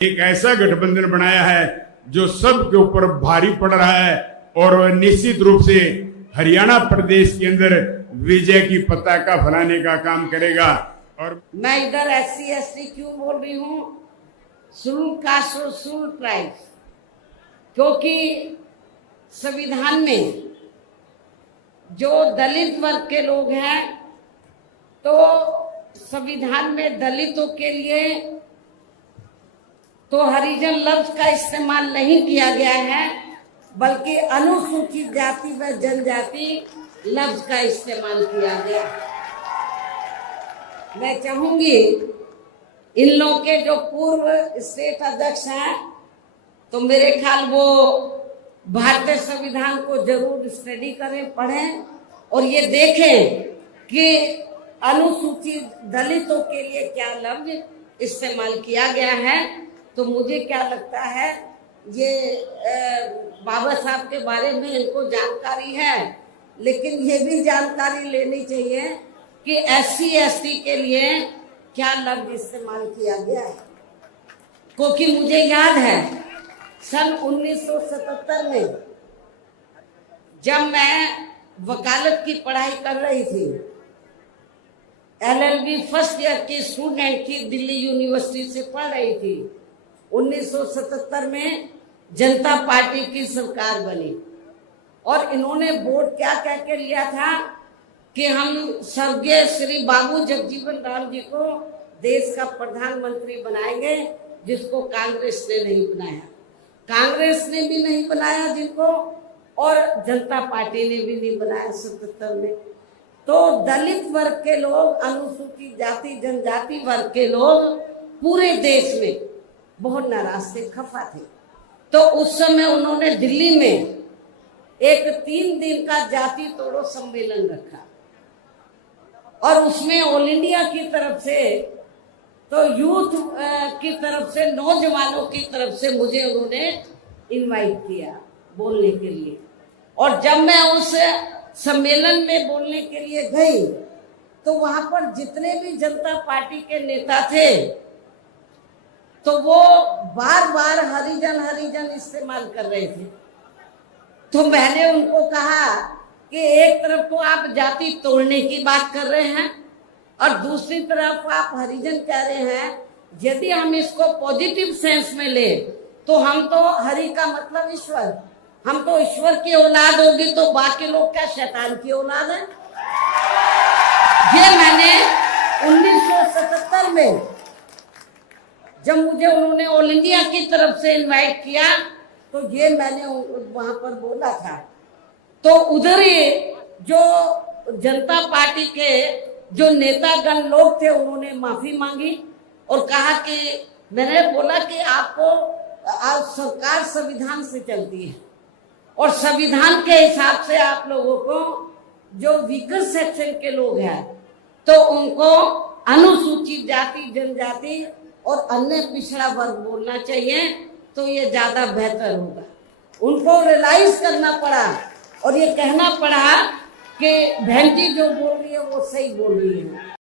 एक ऐसा गठबंधन बनाया है जो सबके ऊपर भारी पड़ रहा है और वह निश्चित रूप से हरियाणा प्रदेश के अंदर विजय की पताका फहराने का काम करेगा। और मैं इधर SC ST क्यों बोल रही हूँ, शेड्यूल कास्ट और शेड्यूल ट्राइब्स, क्योंकि संविधान में जो दलित वर्ग के लोग हैं, तो संविधान में दलितों के लिए तो हरिजन लफ्ज का इस्तेमाल नहीं किया गया है, बल्कि अनुसूचित जाति व जनजाति लफ्ज का इस्तेमाल किया गया। मैं चाहूंगी इन लोगों के जो पूर्व स्टेट अध्यक्ष हैं, तो मेरे ख्याल वो भारतीय संविधान को जरूर स्टडी करें, पढ़ें और ये देखें कि अनुसूचित दलितों के लिए क्या लफ्ज इस्तेमाल किया गया है। तो मुझे क्या लगता है, ये बाबा साहब के बारे में इनको जानकारी है, लेकिन ये भी जानकारी लेनी चाहिए कि SC ST के लिए क्या लफ्ज इस्तेमाल किया गया है। क्योंकि मुझे याद है सन 1977 में जब मैं वकालत की पढ़ाई कर रही थी, LLB फर्स्ट ईयर की स्टूडेंट थी, दिल्ली यूनिवर्सिटी से पढ़ रही थी। 1977 में जनता पार्टी की सरकार बनी और इन्होंने वोट क्या कह के लिया था कि हम स्वर्गीय श्री बाबू जगजीवन राम जी को देश का प्रधानमंत्री बनाएंगे, जिसको कांग्रेस ने नहीं बनाया। कांग्रेस ने भी नहीं बनाया जिनको, और जनता पार्टी ने भी नहीं बनाया 77 में। तो दलित वर्ग के लोग, अनुसूचित जाति जनजाति वर्ग के लोग पूरे देश में बहुत नाराज थे, खफा थे। तो उस समय उन्होंने दिल्ली में एक 3 दिन का जाति तोड़ो सम्मेलन रखा और उसमें ऑल इंडिया की तरफ से, तो यूथ की तरफ से, नौजवानों की तरफ से मुझे उन्होंने इनवाइट किया बोलने के लिए। और जब मैं उस सम्मेलन में बोलने के लिए गई, तो वहां पर जितने भी जनता पार्टी के नेता थे, तो वो बार बार हरिजन हरिजन इस्तेमाल कर रहे थे। तो मैंने उनको कहा कि एक तरफ तो आप जाति तोड़ने की बात कर रहे हैं और दूसरी तरफ आप हरिजन कह रहे हैं। यदि हम इसको पॉजिटिव सेंस में ले तो हम तो हरि का मतलब ईश्वर, हम तो ईश्वर की औलाद होगी, तो बाकी लोग क्या शैतान की औलाद है। ये मैंने 1977 में जब मुझे उन्होंने ऑल इंडिया की तरफ से इनवाइट किया, तो ये मैंने वहां पर बोला था। तो उधर ही जो जनता पार्टी के जो नेतागण लोग थे, उन्होंने माफी मांगी और कहा कि, मैंने बोला कि आपको, आप सरकार संविधान से चलती है और संविधान के हिसाब से आप लोगों को जो वीकर सेक्शन के लोग हैं, तो उनको अनुसूचित जाति जनजाति और अन्य पिछड़ा वर्ग बोलना चाहिए, तो ये ज्यादा बेहतर होगा। उनको रियलाइज करना पड़ा और ये कहना पड़ा कि बहन जी जो बोल रही है वो सही बोल रही है।